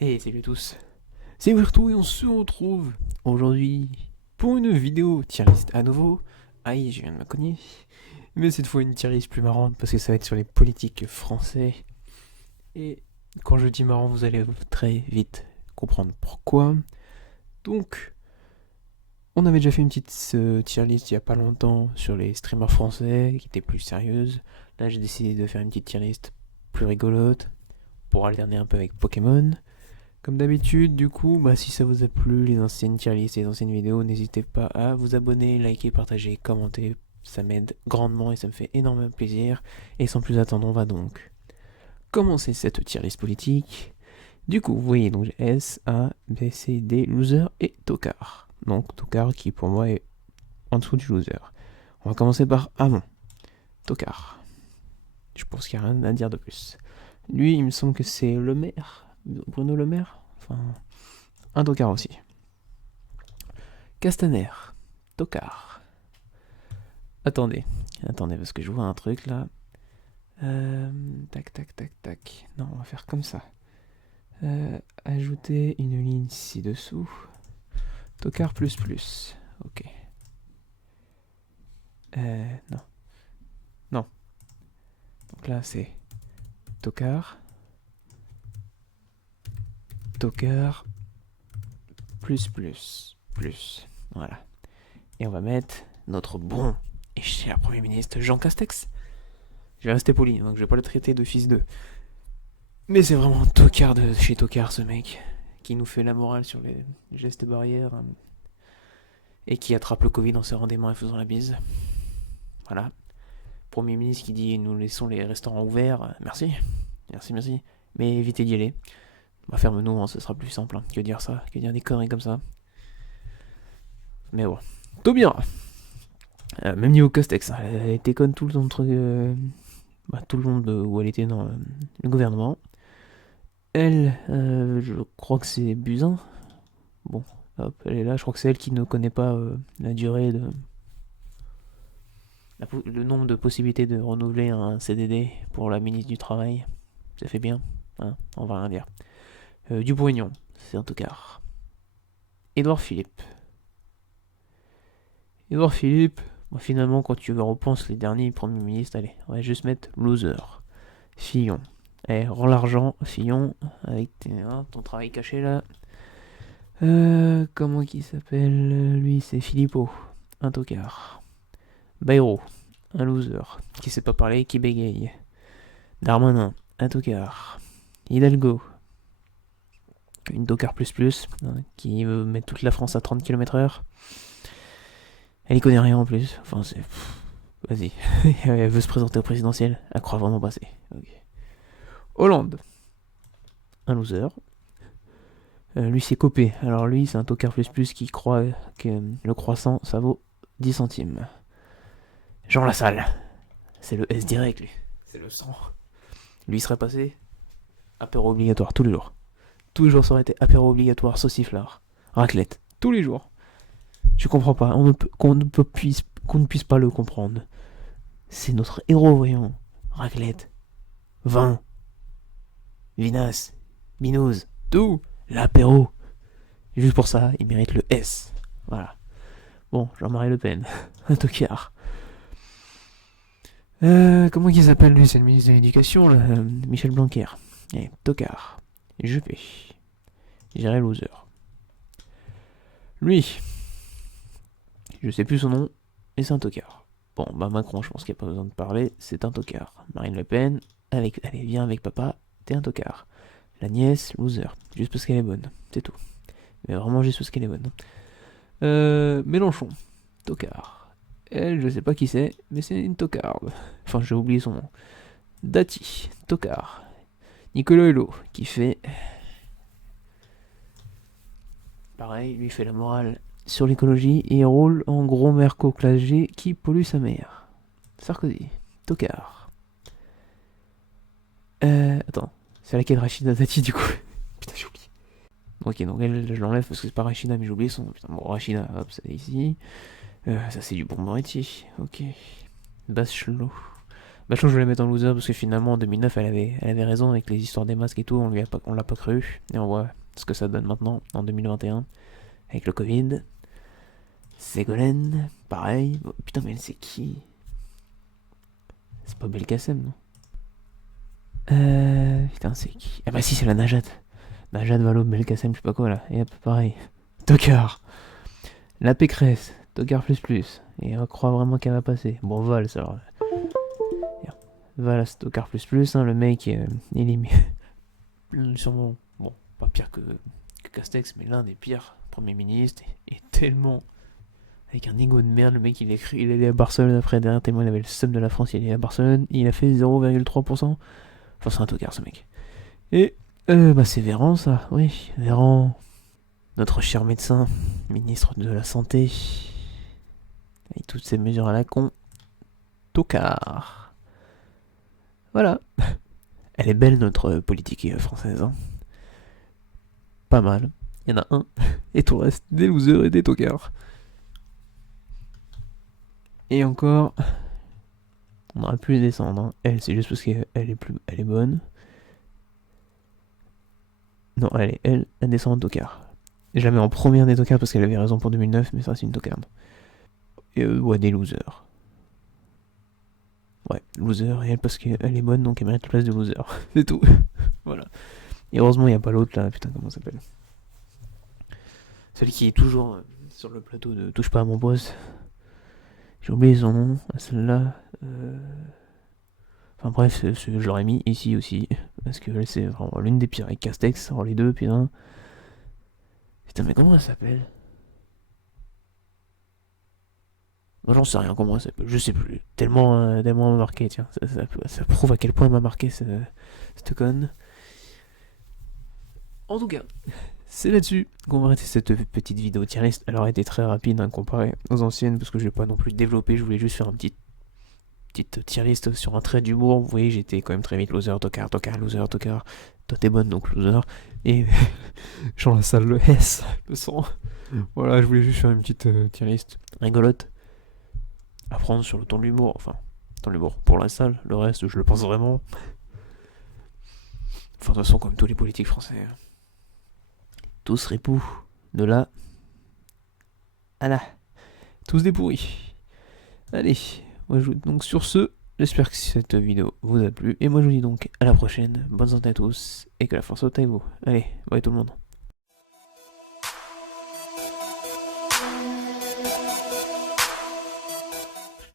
Hey, salut à tous, c'est Wirtou et on se retrouve aujourd'hui pour une vidéo tier list à nouveau. Aïe, je viens de me cogner. Mais cette fois une tier list plus marrante parce que ça va être sur les politiques français. Et quand je dis marrant, vous allez très vite comprendre pourquoi. Donc, on avait déjà fait une petite tier list il y a pas longtemps sur les streamers français qui était plus sérieuse. Là, j'ai décidé de faire une petite tier list plus rigolote pour alterner un peu avec Pokémon. Comme d'habitude, du coup, si ça vous a plu, les anciennes tier lists et les anciennes vidéos, n'hésitez pas à vous abonner, liker, partager, commenter. Ça m'aide grandement et ça me fait énormément plaisir. Et sans plus attendre, on va donc commencer cette tier list politique. Du coup, vous voyez, donc j'ai S, A, B, C, D, loser et tocard. Donc tocard qui pour moi est en dessous du loser. On va commencer par Amon, tocard. Je pense qu'il n'y a rien à dire de plus. Lui, il me semble que c'est le maire, Bruno Le Maire. Enfin, un tocard aussi. Castaner, tocard. Attendez, parce que je vois un truc là. Tac, tac, tac, tac. Non, on va faire comme ça. Ajouter une ligne ci-dessous. Tocard plus plus. Ok. Non. Non. Donc là, c'est tocard. Tocard plus plus. Plus. Voilà. Et on va mettre notre bon et cher Premier ministre Jean Castex. Je vais rester poli, donc je vais pas le traiter de fils de. Mais c'est vraiment un tocard de chez tocard ce mec, qui nous fait la morale sur les gestes barrières et qui attrape le Covid en serrant des mains et faisant la bise. Voilà. Premier ministre qui dit nous laissons les restaurants ouverts, merci, merci. Mais évitez d'y aller. Ferme-nous, hein, ce sera plus simple que dire ça, que dire des conneries comme ça. Mais bon. Taubira. Même niveau Castex, elle était conne tout le long tout le long de où elle était dans le gouvernement. Elle, je crois que c'est Buzyn. Bon, hop, elle est là. Je crois que c'est elle qui ne connaît pas la durée de. Le nombre de possibilités de renouveler un CDD pour la ministre du Travail. Ça fait bien, hein, on va rien dire. Dupont-Aignan, c'est un tocard. Édouard Philippe. Édouard Philippe, finalement, quand tu repenses les derniers premiers ministres, allez, on va juste mettre loser. Fillon. Eh, rends l'argent, Fillon, avec ton travail caché là. Comment il s'appelle lui, c'est Philippot, un tocard. Bayrou, un loser, qui sait pas parler, qui bégaye. Darmanin, un tocard. Hidalgo, une tocard plus plus, hein, qui veut mettre toute la France à 30 km/h. Elle y connaît rien en plus, enfin c'est. Vas-y, elle veut se présenter au présidentiel, elle croit vraiment passer. Okay. Hollande, un loser. Lui c'est Copé, alors lui c'est un tocard plus plus qui croit que le croissant ça vaut 10 centimes. Jean Lassalle, c'est le S direct lui, c'est le sang. Lui serait passé apéro obligatoire tous les jours. Tous les jours ça aurait été apéro obligatoire, sauciflard, raclette, tous les jours. Je comprends pas, qu'on ne puisse pas le comprendre. C'est notre héros, voyons. Raclette, vin, vinasse, binouze, tout, l'apéro. Juste pour ça, il mérite le S. Voilà. Bon, Jean-Marie Le Pen, un tocard. Comment il s'appelle lui? C'est le ministre de l'Éducation, là. Michel Blanquer. Eh, tocard. Juppé. J'irai loser. Lui, je sais plus son nom, mais c'est un tocard. Bon, Macron, je pense qu'il n'y a pas besoin de parler, c'est un tocard. Marine Le Pen, allez, viens avec papa, t'es un tocard. La nièce, loser, juste parce qu'elle est bonne, c'est tout. Mais vraiment juste parce qu'elle est bonne. Mélenchon, tocard. Elle, je sais pas qui c'est, mais c'est une tocarde. Enfin, j'ai oublié son nom. Dati, tocard. Nicolas Hulot, qui fait. Pareil, lui fait la morale sur l'écologie et roule en gros merco classe G qui pollue sa mère. Sarkozy, tocard. Attends, c'est laquelle Rachida Dati du coup? Putain, j'ai oublié. Ok, donc elle, je l'enlève parce que c'est pas Rachida, mais j'ai oublié son. Putain, bon, Rachida, hop, c'est ici. Ça, c'est du bon Moretti. Ok. Bachelot. Bah, je trouve que je vais la mettre en loser parce que finalement en 2009 elle avait raison avec les histoires des masques et tout, on l'a pas cru. Et on voit ce que ça donne maintenant en 2021 avec le Covid. Ségolène, pareil. Oh, putain, mais elle c'est qui? C'est pas Belkacem, non? Putain, c'est qui? Ah bah si, c'est la Najat. Najat Vallaud, Belkacem, je sais pas quoi là. Et hop, pareil. Tocard. La Pécresse. Tocard plus plus. Et on croit vraiment qu'elle va passer. Bon, Valls alors. Valls, Tocard plus plus. Hein, le mec, il est sûrement, bon, pas pire que Castex, mais l'un des pires premiers ministres. Et tellement. Avec un ego de merde, le mec il est allé à Barcelone après derrière, tellement il avait le seum de la France, il est allé à Barcelone, il a fait 0,3%. Enfin, c'est un tocard ce mec. Et bah c'est Véran ça, oui, Véran, notre cher médecin, ministre de la Santé, avec toutes ces mesures à la con, tocard. Voilà. Elle est belle notre politique française, hein. Pas mal. Il y en a un, et tout le reste, des losers et des tocards. Et encore, on aurait pu les descendre, hein. Elle, c'est juste parce qu'elle est bonne. Non, allez, elle descend en tocard. Je la mets en première des tocards parce qu'elle avait raison pour 2009, mais ça c'est une tocarde. Et ouais, des losers. Ouais, loser, et elle parce qu'elle est bonne, donc elle mérite la place de loser. C'est tout. Voilà. Et heureusement, il n'y a pas l'autre là, putain, comment ça s'appelle? Celle qui est toujours sur le plateau de Touche pas à mon poste. J'ai oublié son nom, celle-là. Enfin bref, je l'aurais mis ici aussi. Parce que c'est vraiment l'une des pires avec Castex, alors les deux, putain. Putain, mais comment elle s'appelle? Moi j'en sais rien comment elle s'appelle, je sais plus. Tellement m'a marqué, tiens. Ça prouve à quel point elle m'a marqué cette conne. En tout cas, c'est là-dessus qu'on va arrêter cette petite vidéo tier list. Elle aurait été très rapide hein, comparée aux anciennes parce que je vais pas non plus développer. Je voulais juste faire une petite tier list sur un trait d'humour. Vous voyez, j'étais quand même très vite loser, tocard, tocard, loser, tocard. Toi t'es bonne donc loser. Et genre la salle le S, le sang. Voilà, je voulais juste faire une petite tier list rigolote. À prendre sur le ton de l'humour. Enfin, ton de l'humour pour la salle. Le reste, je le pense vraiment. Enfin, de toute façon, comme tous les politiques français. Tous ripoux. De là à là. Tous des pourris. Allez, moi je vous... donc sur ce, j'espère que cette vidéo vous a plu. Et moi je vous dis donc à la prochaine. Bonne santé à tous. Et que la force soit avec vous. Allez, bye tout le monde.